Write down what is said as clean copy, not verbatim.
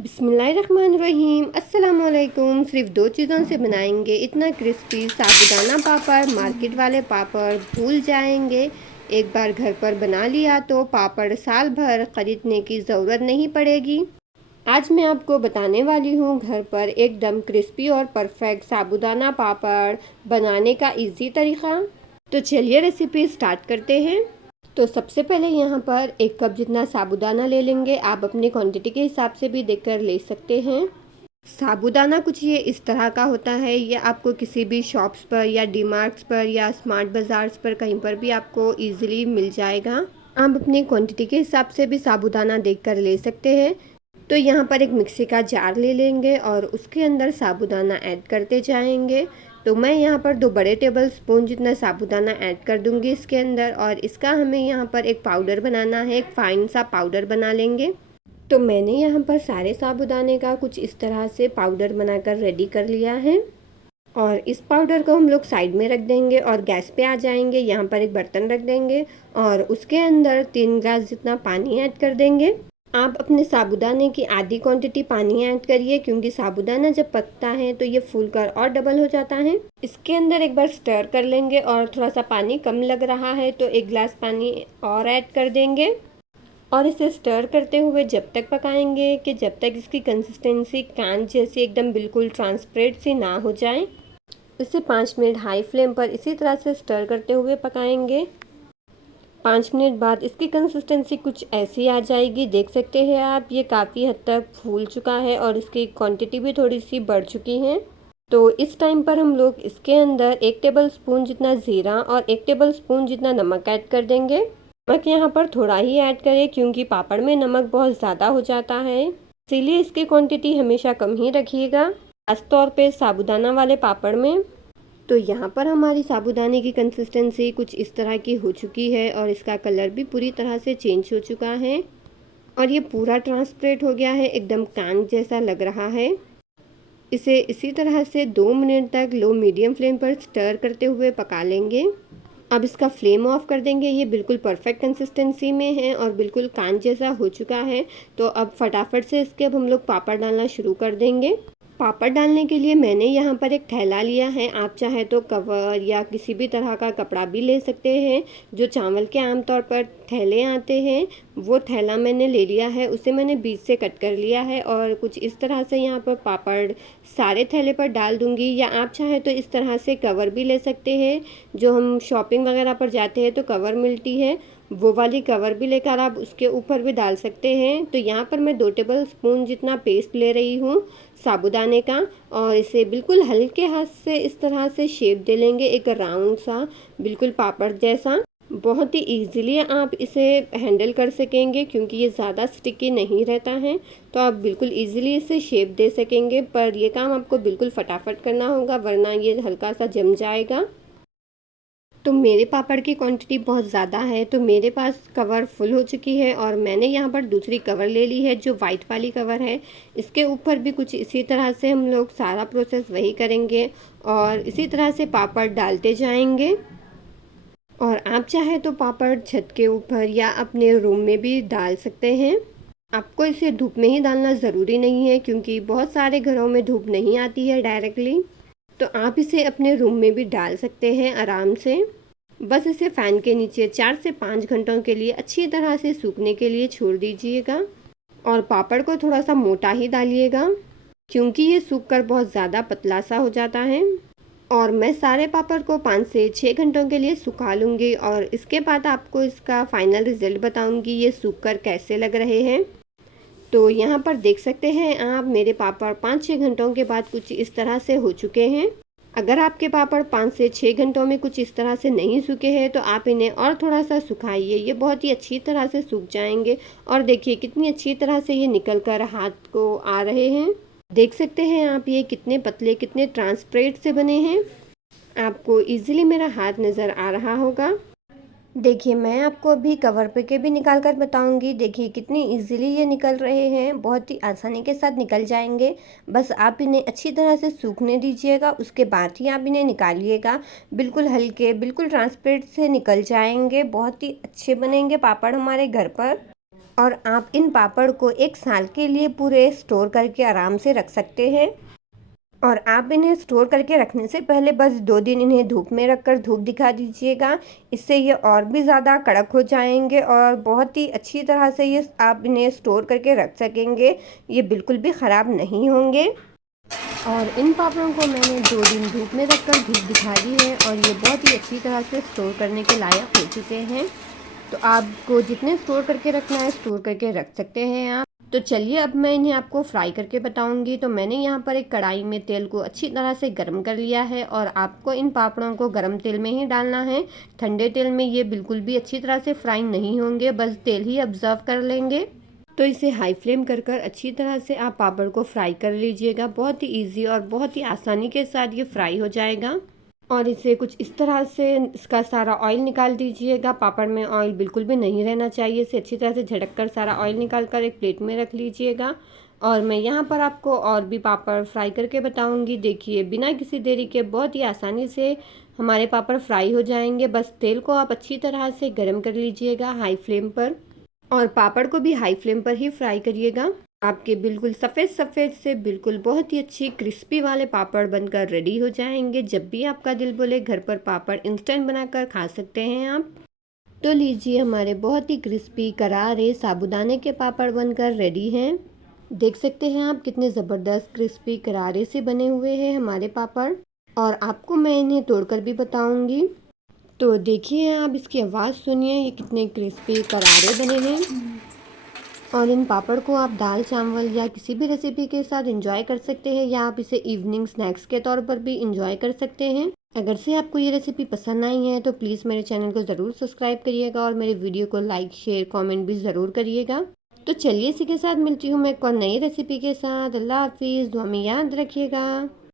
बिस्मिल्लाहिर्रहमानिर्रहीम। अस्सलामुअलैकुम। सिर्फ दो चीज़ों से बनाएंगे इतना क्रिस्पी साबूदाना पापड़। मार्केट वाले पापड़ भूल जाएंगे। एक बार घर पर बना लिया तो पापड़ साल भर ख़रीदने की ज़रूरत नहीं पड़ेगी। आज मैं आपको बताने वाली हूँ घर पर एकदम क्रिस्पी और परफेक्ट साबूदाना पापड़ बनाने का इजी तरीक़ा। तो चलिए रेसिपी स्टार्ट करते हैं। तो सबसे पहले यहाँ पर 1 कप जितना साबूदाना ले लेंगे। आप अपनी क्वांटिटी के हिसाब से भी देखकर ले सकते हैं। साबूदाना कुछ ये इस तरह का होता है, ये आपको किसी भी शॉप्स पर या डीमार्ट्स पर या स्मार्ट बाज़ार्स पर कहीं पर भी आपको इजीली मिल जाएगा। आप अपनी क्वांटिटी के हिसाब से भी साबूदाना देखकर ले सकते हैं। तो यहाँ पर एक मिक्सी का जार ले लेंगे और उसके अंदर साबूदाना ऐड करते जाएंगे। तो मैं यहाँ पर 2 बड़े टेबल स्पून जितना साबूदाना ऐड कर दूँगी इसके अंदर, और इसका हमें यहाँ पर एक पाउडर बनाना है, एक फ़ाइन सा पाउडर बना लेंगे। तो मैंने यहाँ पर सारे साबूदाने का कुछ इस तरह से पाउडर बनाकर रेडी कर लिया है, और इस पाउडर को हम लोग साइड में रख देंगे और गैस पे आ जाएंगे। यहाँ पर एक बर्तन रख देंगे और उसके अंदर 3 ग्लास जितना पानी ऐड कर देंगे। आप अपने साबूदाने की आधी क्वांटिटी पानी ऐड करिए, क्योंकि साबूदाना जब पकता है तो ये फूलकर और डबल हो जाता है। इसके अंदर एक बार स्टर कर लेंगे, और थोड़ा सा पानी कम लग रहा है तो 1 गिलास पानी और ऐड कर देंगे, और इसे स्टर करते हुए जब तक पकाएंगे कि जब तक इसकी कंसिस्टेंसी कांच जैसी एकदम बिल्कुल ट्रांसपेरेंट सी ना हो जाए। इसे 5 मिनट हाई फ्लेम पर इसी तरह से स्टर करते हुए पकाएंगे। 5 मिनट बाद इसकी कंसिस्टेंसी कुछ ऐसी आ जाएगी। देख सकते हैं आप, ये काफ़ी हद तक फूल चुका है और इसकी क्वांटिटी भी थोड़ी सी बढ़ चुकी है। तो इस टाइम पर हम लोग इसके अंदर 1 टेबल स्पून जितना ज़ीरा और 1 टेबल स्पून जितना नमक ऐड कर देंगे। नमक यहाँ पर थोड़ा ही ऐड करें, क्योंकि पापड़ में नमक बहुत ज़्यादा हो जाता है, इसीलिए इसकी क्वांटिटी हमेशा कम ही रखिएगा, खास तौर पे साबूदाना वाले पापड़ में। तो यहाँ पर हमारी साबूदाने की कंसिस्टेंसी कुछ इस तरह की हो चुकी है, और इसका कलर भी पूरी तरह से चेंज हो चुका है, और ये पूरा ट्रांसपेरेंट हो गया है, एकदम कांच जैसा लग रहा है। इसे इसी तरह से 2 मिनट तक लो मीडियम फ्लेम पर स्टर करते हुए पका लेंगे। अब इसका फ्लेम ऑफ कर देंगे। ये बिल्कुल परफेक्ट कंसिस्टेंसी में है और बिल्कुल कांच जैसा हो चुका है। तो अब फटाफट से इसके अब हम लोग पापड़ डालना शुरू कर देंगे। पापड़ डालने के लिए मैंने यहाँ पर एक थैला लिया है। आप चाहे तो कवर या किसी भी तरह का कपड़ा भी ले सकते हैं। जो चावल के आमतौर पर थैले आते हैं, वो थैला मैंने ले लिया है। उसे मैंने बीच से कट कर लिया है, और कुछ इस तरह से यहाँ पर पापड़ सारे थैले पर डाल दूँगी। या आप चाहे तो इस तरह से कवर भी ले सकते हैं। जो हम शॉपिंग वगैरह पर जाते हैं तो कवर मिलती है, वो वाली कवर भी लेकर आप उसके ऊपर भी डाल सकते हैं। तो यहाँ पर मैं 2 टेबल स्पून जितना पेस्ट ले रही हूँ साबूदाने का, और इसे बिल्कुल हल्के हाथ से इस तरह से शेप दे लेंगे, एक राउंड सा बिल्कुल पापड़ जैसा। बहुत ही इजीली आप इसे हैंडल कर सकेंगे, क्योंकि ये ज़्यादा स्टिकी नहीं रहता है, तो आप बिल्कुल इजीली इसे शेप दे सकेंगे। पर ये काम आपको बिल्कुल फटाफट करना होगा, वरना ये हल्का सा जम जाएगा। तो मेरे पापड़ की क्वांटिटी बहुत ज़्यादा है, तो मेरे पास कवर फुल हो चुकी है, और मैंने यहाँ पर दूसरी कवर ले ली है जो वाइट वाली कवर है। इसके ऊपर भी कुछ इसी तरह से हम लोग सारा प्रोसेस वही करेंगे, और इसी तरह से पापड़ डालते जाएंगे। और आप चाहे तो पापड़ छत के ऊपर या अपने रूम में भी डाल सकते हैं। आपको इसे धूप में ही डालना ज़रूरी नहीं है, क्योंकि बहुत सारे घरों में धूप नहीं आती है डायरेक्टली। तो आप इसे अपने रूम में भी डाल सकते हैं आराम से। बस इसे फ़ैन के नीचे 4 से 5 घंटों के लिए अच्छी तरह से सूखने के लिए छोड़ दीजिएगा, और पापड़ को थोड़ा सा मोटा ही डालिएगा, क्योंकि ये सूखकर बहुत ज़्यादा पतला सा हो जाता है। और मैं सारे पापड़ को 5 से 6 घंटों के लिए सुखा लूँगी, और इसके बाद आपको इसका फ़ाइनल रिज़ल्ट बताऊँगी ये सूखकर कैसे लग रहे हैं। तो यहाँ पर देख सकते हैं आप, मेरे पापड़ 5-6 घंटों के बाद कुछ इस तरह से हो चुके हैं। अगर आपके पापड़ 5 से 6 घंटों में कुछ इस तरह से नहीं सूखे हैं, तो आप इन्हें और थोड़ा सा सुखाइए। ये बहुत ही अच्छी तरह से सूख जाएंगे, और देखिए कितनी अच्छी तरह से ये निकल कर हाथ को आ रहे हैं। देख सकते हैं आप, ये कितने पतले कितने ट्रांसपेरेंट से बने हैं। आपको इजीली मेरा हाथ नज़र आ रहा होगा। देखिए, मैं आपको अभी कवर पे के भी निकाल कर बताऊंगी। देखिए कितनी इजीली ये निकल रहे हैं, बहुत ही आसानी के साथ निकल जाएंगे। बस आप इन्हें अच्छी तरह से सूखने दीजिएगा, उसके बाद ही आप इन्हें निकालिएगा। बिल्कुल हल्के बिल्कुल ट्रांसपेरेंट से निकल जाएंगे, बहुत ही अच्छे बनेंगे पापड़ हमारे घर पर। और आप इन पापड़ को 1 साल के लिए पूरे स्टोर करके आराम से रख सकते हैं। और आप इन्हें स्टोर करके रखने से पहले बस 2 दिन इन्हें धूप में रखकर धूप दिखा दीजिएगा। इससे ये और भी ज़्यादा कड़क हो जाएंगे और बहुत ही अच्छी तरह से ये आप इन्हें स्टोर करके रख सकेंगे। ये बिल्कुल भी ख़राब नहीं होंगे। और इन पापड़ों को मैंने 2 दिन धूप में रखकर धूप दिखा दी है और ये बहुत ही अच्छी तरह से स्टोर करने के लायक हो चुके हैं। तो आपको जितने स्टोर करके रखना है स्टोर करके रख सकते हैं आप। तो चलिए अब मैं इन्हें आपको फ्राई करके बताऊंगी। तो मैंने यहाँ पर एक कढ़ाई में तेल को अच्छी तरह से गर्म कर लिया है और आपको इन पापड़ों को गर्म तेल में ही डालना है। ठंडे तेल में ये बिल्कुल भी अच्छी तरह से फ्राई नहीं होंगे, बस तेल ही ऑब्जर्व कर लेंगे। तो इसे हाई फ्लेम कर अच्छी तरह से आप पापड़ को फ्राई कर लीजिएगा। बहुत ही ईजी और बहुत ही आसानी के साथ ये फ्राई हो जाएगा। और इसे कुछ इस तरह से इसका सारा ऑयल निकाल दीजिएगा। पापड़ में ऑयल बिल्कुल भी नहीं रहना चाहिए। इसे अच्छी तरह से झटक कर सारा ऑयल निकाल कर एक प्लेट में रख लीजिएगा। और मैं यहाँ पर आपको और भी पापड़ फ्राई करके बताऊँगी। देखिए बिना किसी देरी के बहुत ही आसानी से हमारे पापड़ फ्राई हो जाएंगे। बस तेल को आप अच्छी तरह से गर्म कर लीजिएगा हाई फ्लेम पर, और पापड़ को भी हाई फ्लेम पर ही फ्राई करिएगा। आपके बिल्कुल सफ़ेद सफ़ेद से बिल्कुल बहुत ही अच्छी क्रिस्पी वाले पापड़ बनकर रेडी हो जाएंगे। जब भी आपका दिल बोले घर पर पापड़ इंस्टेंट बनाकर खा सकते हैं आप। तो लीजिए हमारे बहुत ही क्रिस्पी करारे साबूदाने के पापड़ बनकर रेडी हैं। देख सकते हैं आप कितने ज़बरदस्त क्रिस्पी करारे से बने हुए हैं हमारे पापड़। और आपको मैं इन्हें तोड़कर भी बताऊँगी। तो देखिए आप इसकी आवाज़ सुनिए, ये कितने क्रिस्पी करारे बने हैं। और इन पापड़ को आप दाल चावल या किसी भी रेसिपी के साथ एंजॉय कर सकते हैं, या आप इसे इवनिंग स्नैक्स के तौर पर भी एंजॉय कर सकते हैं। अगर से आपको ये रेसिपी पसंद आई है तो प्लीज़ मेरे चैनल को ज़रूर सब्सक्राइब करिएगा और मेरे वीडियो को लाइक शेयर कमेंट भी ज़रूर करिएगा। तो चलिए इसी के साथ मिलती हूँ मैं एक और नई रेसिपी के साथ। अल्लाह हाफिज़, दुआ में याद रखिएगा।